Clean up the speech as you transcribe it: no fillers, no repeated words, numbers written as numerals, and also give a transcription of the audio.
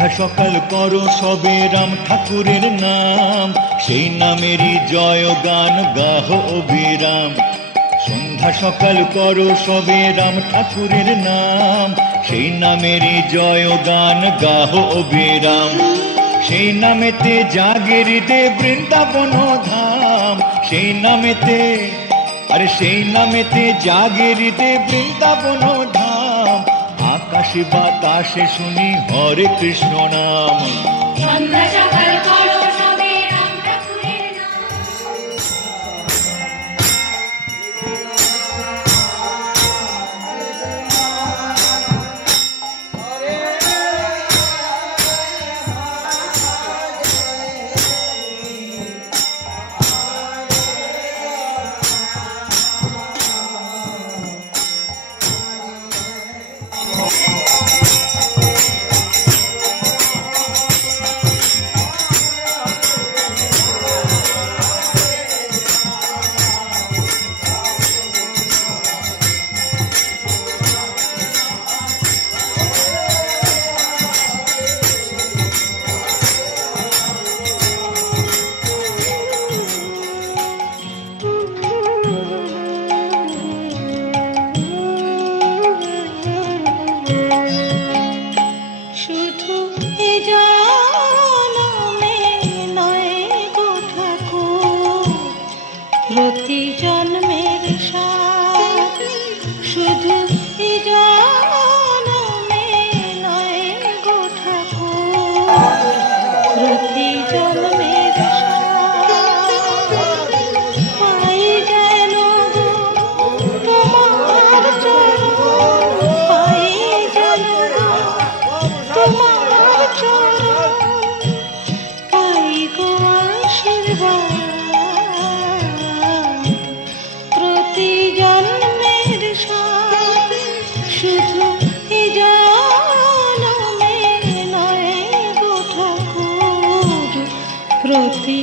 সন্ধ্যা সকাল করো সবে রাম ঠাকুরের নাম, সেই নামেরই জয় গান গাহ অবিরাম। সন্ধ্যা সকাল করো সবে রাম ঠাকুরের নাম, সেই নামেরই জয় গান গাহ অবিরাম। সেই নামেতে জাগে হৃদে বৃন্দাবন ধাম, সেই নামেতে সেই নামেতে জাগে হৃদে বৃন্দাবন ধাম। আকাশে বাতাসে শুনি হরে কৃষ্ণ নাম। সন্ধ্যা সকাল করো সবে রাম ঠাকুরের নাম। প্রতি জন্মের সাথ শুধু এই জন্মে নয় গো ঠাকুর, প্রতি জন্মের পাই যেন তোমার চরণ, পাই যেন তোমার চরণ, পাই গো আশীর্বাদ। শুধু এই জন্মে নয় গো ঠাকুর, প্রতি